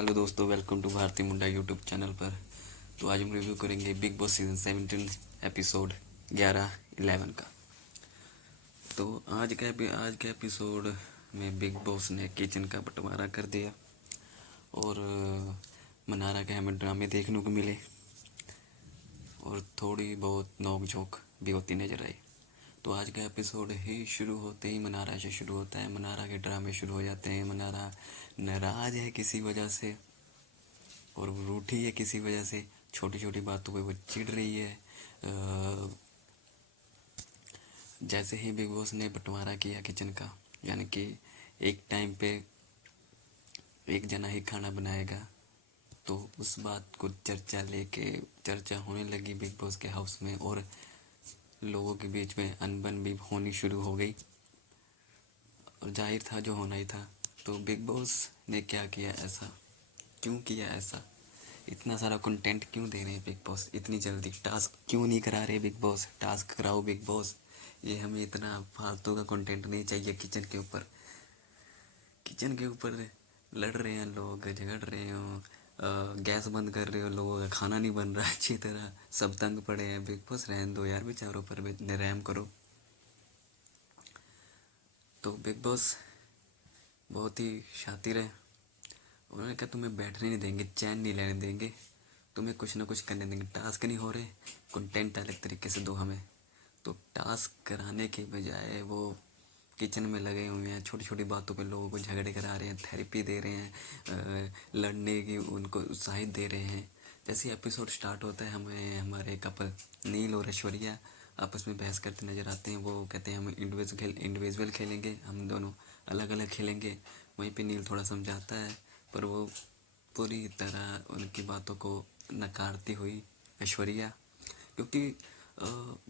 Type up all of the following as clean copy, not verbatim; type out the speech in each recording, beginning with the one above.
Hello दोस्तों, welcome to Bharti Munda YouTube channel पर। तो आज हम रिव्यू करेंगे बिग बॉस सीज़न 17 एपिसोड 11-11 का। तो आज के एपिसोड में बिग बॉस ने किचन का बंटवारा कर दिया और मनारा के हमें ड्रामे देखने को मिले और थोड़ी बहुत नोक झोंक भी होती नजर आई। तो आज का एपिसोड ही शुरू होते ही मनारा से शुरू होता है। मनारा के ड्रामे शुरू हो जाते हैं। मनारा नाराज है किसी वजह से और वो रूठी है किसी वजह से। छोटी छोटी बातों पे वो चिढ़ रही है। जैसे ही बिग बॉस ने बंटवारा किया किचन का, यानी कि एक टाइम पे एक जना ही खाना बनाएगा, तो उस बात को चर्चा होने लगी बिग बॉस के हाउस में और लोगों के बीच में अनबन भी होनी शुरू हो गई और जाहिर था जो होना ही था। तो बिग बॉस ने क्या किया ऐसा, क्यों किया ऐसा, इतना सारा कंटेंट क्यों दे रहे हैं बिग बॉस, इतनी जल्दी टास्क क्यों नहीं करा रहे बिग बॉस, टास्क कराओ बिग बॉस। ये हमें इतना फालतू का कंटेंट नहीं चाहिए। किचन के ऊपर लड़ रहे हैं लोग, झगड़ रहे हो, गैस बंद कर रहे हो, लोगों का खाना नहीं बन रहा अच्छी तरह, सब तंग पड़े हैं। बिग बॉस रहने दो यार, बेचारों पर भी रहम करो। तो बिग बॉस बहुत ही शातिर है। उन्होंने कहा तुम्हें बैठने नहीं देंगे, चैन नहीं लेने देंगे, तुम्हें कुछ ना कुछ करने देंगे। टास्क नहीं हो रहे, कंटेंट अलग तरीके से दो हमें। तो टास्क कराने के बजाय वो किचन में लगे हुए हैं, छोटी छोटी बातों पे लोगों को झगड़े करा रहे हैं, थेरेपी दे रहे हैं, लड़ने की उनको उत्साहित दे रहे हैं। जैसे एपिसोड स्टार्ट होता है, हमें हमारे कपल नील और ऐश्वर्या आपस में बहस करते नज़र आते हैं। वो कहते हैं हम इंडिविजुअल खेलेंगे, हम दोनों अलग अलग खेलेंगे। वहीं पे नील थोड़ा समझाता है, पर वो पूरी तरह उनकी बातों को नकारती हुई ऐश्वर्या, क्योंकि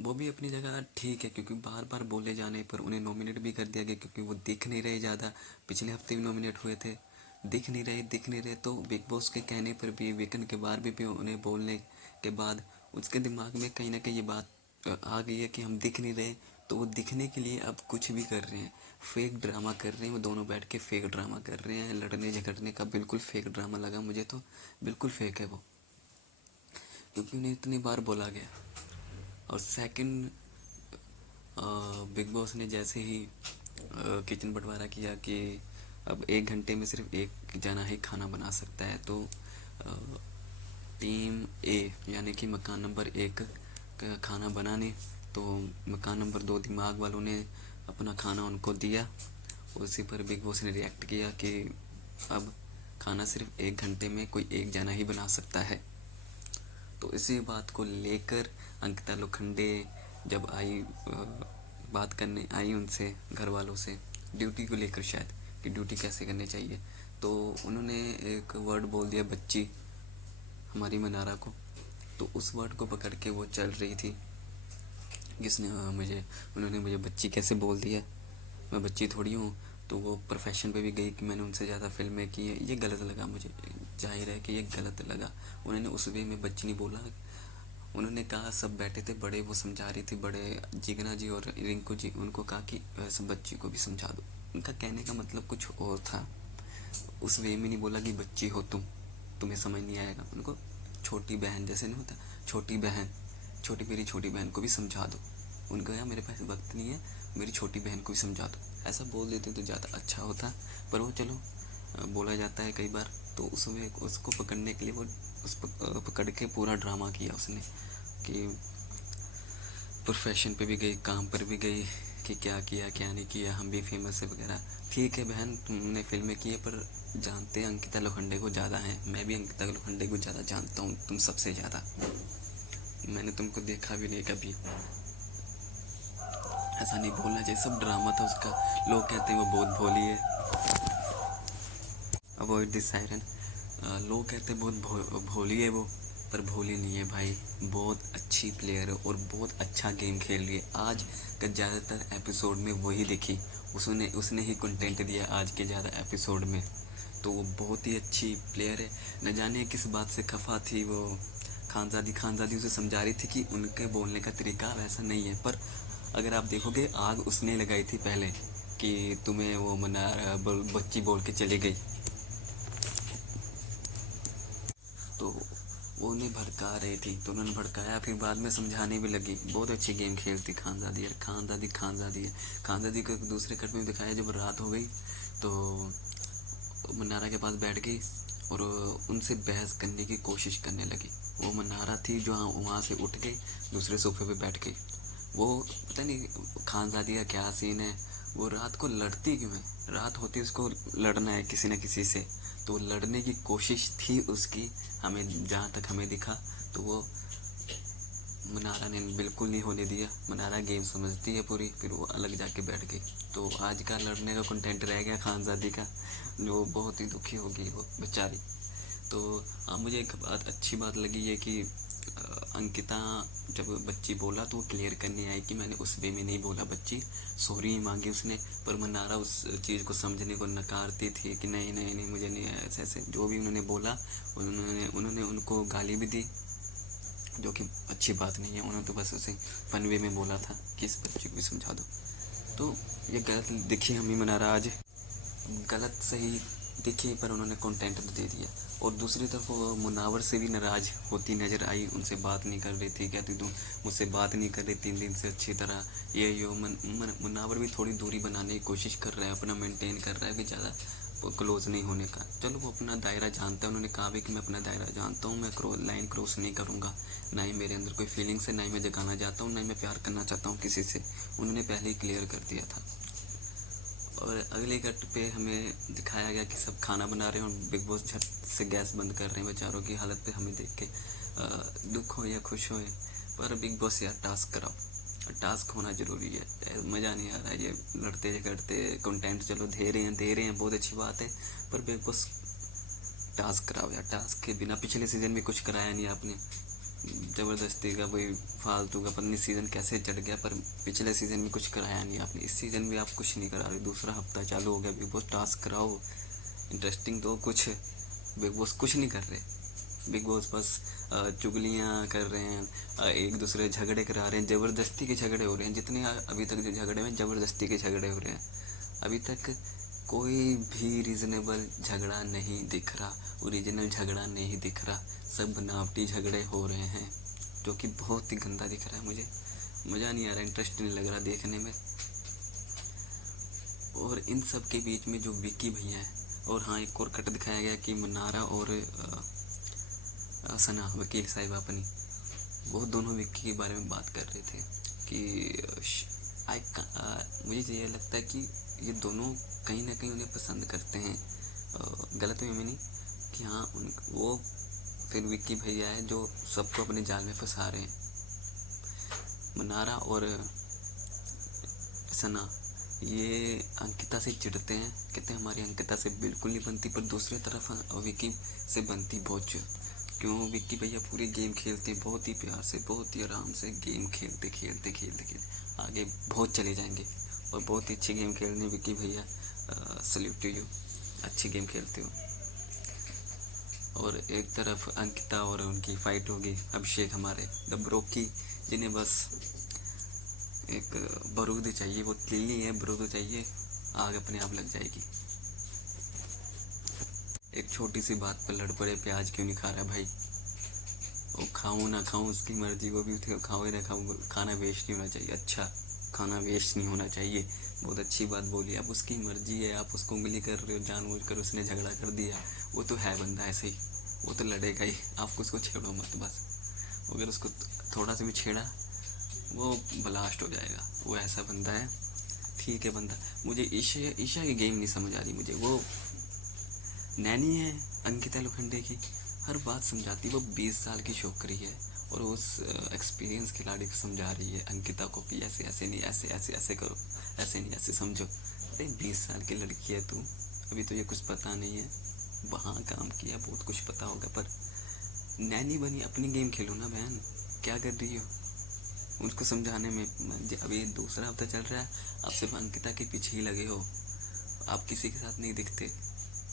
वो भी अपनी जगह ठीक है, क्योंकि बार बार बोले जाने पर उन्हें नॉमिनेट भी कर दिया गया, क्योंकि वो दिख नहीं रहे ज़्यादा। पिछले हफ्ते भी नॉमिनेट हुए थे, दिख नहीं रहे। तो बिग बॉस के कहने पर भी, वीकेंड के बाहर भी उन्हें बोलने के बाद उसके दिमाग में कहीं ना कहीं ये बात आ गई है कि हम दिख नहीं रहे। तो वो दिखने के लिए अब कुछ भी कर रहे हैं, फेक ड्रामा कर रहे हैं। वो दोनों बैठ के फेक ड्रामा कर रहे हैं, लड़ने झगड़ने का बिल्कुल फेक ड्रामा लगा मुझे, तो बिल्कुल फेक है वो, क्योंकि उन्हें इतनी बार बोला गया। और सेकंड, बिग बॉस ने जैसे ही किचन बंटवारा किया कि अब 1 घंटे में सिर्फ एक जना ही खाना बना सकता है, तो टीम ए यानी कि मकान नंबर 1 का खाना बनाने, तो मकान नंबर 2 दिमाग वालों ने अपना खाना उनको दिया। उसी पर बिग बॉस ने रिएक्ट किया कि अब खाना सिर्फ 1 घंटे में कोई एक जना ही बना सकता है। तो इसी बात को लेकर अंकिता लोखंडे जब आई, बात करने आई उनसे, घर वालों से, ड्यूटी को लेकर शायद, कि ड्यूटी कैसे करनी चाहिए, तो उन्होंने एक वर्ड बोल दिया बच्ची, हमारी मनारा को। तो उस वर्ड को पकड़ के वो चल रही थी, उन्होंने मुझे बच्ची कैसे बोल दिया, मैं बच्ची थोड़ी हूँ। तो वो प्रोफेशन पे भी गई कि मैंने उनसे ज़्यादा फिल्में की हैं। ये गलत लगा मुझे, जाहिर है कि ये गलत लगा। उन्होंने उस वे में बच्ची नहीं बोला। उन्होंने कहा, सब बैठे थे बड़े, वो समझा रही थी, बड़े जिगना जी और रिंकू जी, उनको कहा कि सब बच्ची को भी समझा दो। उनका कहने का मतलब कुछ और था, उस वे में नहीं बोला कि बच्ची हो तुम, तुम्हें समझ नहीं आएगा। उनको छोटी बहन जैसे नहीं होता, मेरी छोटी बहन को भी समझा दो। उनका यार मेरे पास वक्त नहीं है, मेरी छोटी बहन को भी समझा दो, ऐसा बोल देते तो ज़्यादा अच्छा होता। पर वो चलो बोला जाता है कई बार, तो उसमें उसको पकड़ने के लिए वो पकड़ के पूरा ड्रामा किया उसने, कि प्रोफेशन पे भी गई, काम पर भी गई, कि क्या किया क्या नहीं किया, हम भी फेमस है वगैरह। ठीक है बहन, तुमने फिल्में की है, पर जानते हैं अंकिता लोखंडे को ज़्यादा है। मैं भी अंकिता लोखंडे को ज़्यादा जानता हूँ, तुम सबसे ज़्यादा। मैंने तुमको देखा भी नहीं कभी, ऐसा नहीं बोलना चाहिए। सब ड्रामा था उसका। लोग कहते हैं वो बहुत भोली है, अवॉइड दिस सायरन। लोग कहते हैं बहुत भोली है वो, पर भोली नहीं है भाई, बहुत अच्छी प्लेयर है और बहुत अच्छा गेम खेल रही है। आज का ज़्यादातर एपिसोड में वही दिखी, उसने ही कंटेंट दिया आज के ज़्यादा एपिसोड में। तो वो बहुत ही अच्छी प्लेयर है। न जाने किस बात से खफा थी वो, खानजादी उसे समझा रही थी कि उनके बोलने का तरीका वैसा नहीं है। पर अगर आप देखोगे, आग उसने लगाई थी पहले, कि तुम्हें वो बच्ची बोल के चली गई। तो वो उन्हें भड़का रही थी, तो उन्होंने भड़काया, फिर बाद में समझाने भी लगी। बहुत अच्छी गेम खेलती खानजादी है, खानजादी है। खानजादी को दूसरे कट में दिखाया, जब रात हो गई तो मन्नारा के पास बैठ गई और उनसे बहस करने की कोशिश करने लगी। वो मन्नारा थी जो वहाँ से उठ गई, दूसरे सोफे पे बैठ गई। वो पता नहीं खानजादी का क्या सीन है, वो रात को लड़ती क्यों है? रात होती उसको लड़ना है किसी न किसी से, तो लड़ने की कोशिश थी उसकी। हमें जहाँ तक हमें दिखा तो वो मनारा ने बिल्कुल नहीं होने दिया। मनारा गेम समझती है पूरी, फिर वो अलग जाके बैठ गई। तो आज का लड़ने का कंटेंट रह गया खानजादी का, जो बहुत ही दुखी होगी वो बेचारी। तो मुझे एक बात अच्छी बात लगी है कि अंकिता जब बच्ची बोला तो वो क्लियर करने आई कि मैंने उस वे में नहीं बोला, बच्ची सॉरी मांगी उसने। पर मनारा उस चीज़ को समझने को नकारती थी कि नहीं नहीं नहीं मुझे नहीं, ऐसे ऐसे जो भी उन्होंने बोला, उन्होंने उनको गाली भी दी, जो कि अच्छी बात नहीं है। उन्होंने तो बस उसे फन वे में बोला था कि इस बच्चे को भी समझा दो। तो ये गलत दिखी हमें मनारा आज, गलत सही दिखी, पर उन्होंने कंटेंट तो दे दिया। और दूसरी तरफ वो मुनावर से भी नाराज़ होती नज़र आई, उनसे बात नहीं कर रही थी। कहती तुम मुझसे बात नहीं कर रही 3 दिन से अच्छी तरह, ये यो मुनावर भी थोड़ी दूरी बनाने की कोशिश कर रहा है, अपना मेंटेन कर रहा है कि ज़्यादा क्लोज नहीं होने का। चलो वो अपना दायरा जानता है, उन्होंने कहा भी कि मैं अपना दायरा जानता हूँ, मैं लाइन क्रॉस नहीं करूँगा, ना ही मेरे अंदर कोई फीलिंग्स है, ना ही मैं जगाना चाहता हूँ, ना ही मैं प्यार करना चाहता हूँ किसी से। उन्होंने पहले ही क्लियर कर दिया था। और अगले कट पे हमें दिखाया गया कि सब खाना बना रहे हैं और बिग बॉस झट से गैस बंद कर रहे हैं। बेचारों की हालत पे हमें देख के दुख हो या खुश हो, पर बिग बॉस यार टास्क कराओ, टास्क होना ज़रूरी है। मज़ा नहीं आ रहा है ये लड़ते झगड़ते। कंटेंट चलो दे रहे हैं बहुत अच्छी बात है, पर बिग बॉस टास्क कराओ यार। टास्क के बिना पिछले सीज़न में कुछ कराया नहीं आपने, ज़बरदस्ती का कोई फालतू का, पता नहीं सीज़न कैसे चढ़ गया, पर पिछले सीज़न में कुछ कराया नहीं आपने। इस सीज़न में आप कुछ नहीं करा रहे। दूसरा हफ्ता चालू हो गया, बिग बॉस टास्क कराओ, इंटरेस्टिंग दो कुछ। बिग बॉस कुछ नहीं कर रहे, बिग बॉस बस चुगलियाँ कर रहे हैं, एक दूसरे झगड़े करा रहे हैं, ज़बरदस्ती के झगड़े हो रहे हैं। जितने अभी तक जो झगड़े में ज़बरदस्ती के झगड़े हो रहे हैं, अभी तक कोई भी रीज़नेबल झगड़ा नहीं दिख रहा, ओरिजिनल झगड़ा नहीं दिख रहा, सब बनावटी झगड़े हो रहे हैं, जो कि बहुत ही गंदा दिख रहा है। मुझे मज़ा नहीं आ रहा, इंटरेस्ट नहीं लग रहा देखने में। और इन सब के बीच में जो विक्की भैया है, और हाँ एक और कट दिखाया गया कि मनारा और सना वकील साहिबा अपनी, वो दोनों विक्की के बारे में बात कर रहे थे कि मुझे ये लगता है कि ये दोनों कहीं ना कहीं उन्हें पसंद करते हैं, गलत में नहीं कि हाँ वो फिर विक्की भैया है जो सबको अपने जाल में फंसा रहे हैं। मनारा और सना ये अंकिता से चिढ़ते हैं, कहते हैं हमारी अंकिता से बिल्कुल नहीं बनती, पर दूसरी तरफ विक्की से बनती बहुत। क्यों? विक्की भैया पूरी गेम खेलते हैं बहुत ही प्यार से, बहुत ही आराम से गेम खेलते आगे बहुत चले जाएंगे, और बहुत ही अच्छी गेम खेलने विक्की भैया, सल्यूट टू यू, अच्छी गेम खेलते हो। और एक तरफ अंकिता और उनकी फाइट होगी अभिषेक हमारे द ब्रोकी, जिन्हें बस एक बारूद चाहिए, वो तिल्ली है, बारूद चाहिए, आग अपने आप लग जाएगी। एक छोटी सी बात पर लड़ पड़े, प्याज क्यों नहीं खा रहा भाई? वो खाऊं ना खाऊं उसकी मर्जी, वो भी खाओ ना खाऊं, खाना वेस्ट नहीं होना चाहिए। अच्छा, खाना वेस्ट नहीं होना चाहिए, बहुत अच्छी बात बोली। अब उसकी मर्जी है, आप उसको उंगली कर रहे हो जानबूझकर, उसने झगड़ा कर दिया, वो तो है बंदा ऐसे ही, वो तो लड़ेगा ही, आपको उसको छेड़ो मत बस। अगर उसको थोड़ा सा भी छेड़ा वो ब्लास्ट हो जाएगा, वो ऐसा बंदा है। ठीक है बंदा, मुझे ईशा की गेम नहीं समझ आ रही मुझे। वो नैनी है अंकिता लोखंडे की, हर बात समझाती। वो 20 साल की छोकरी है और उस एक्सपीरियंस खिलाड़ी को समझा रही है अंकिता को कि ऐसे ऐसे नहीं, ऐसे ऐसे ऐसे करो, ऐसे नहीं ऐसे समझो। अरे 20 साल की लड़की है तू, अभी तो ये कुछ पता नहीं है, वहाँ काम किया बहुत कुछ पता होगा, पर नैनी बनी अपनी गेम खेलो ना बहन, क्या कर रही हो? उसको समझाने में अभी दूसरा हफ्ता चल रहा है, आप सिर्फ अंकिता के पीछे ही लगे हो, आप किसी के साथ नहीं दिखते।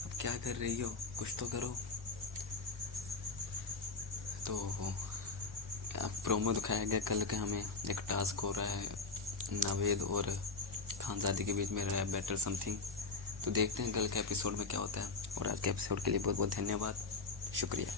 अब क्या कर रही हो? कुछ तो करो। तो प्रोमो दिखाया गया कल के, हमें एक टास्क हो रहा है नावेद और खानजादी के बीच में रहा है बेटर समथिंग। तो देखते हैं कल के एपिसोड में क्या होता है। और आज के एपिसोड के लिए बहुत बहुत धन्यवाद, शुक्रिया।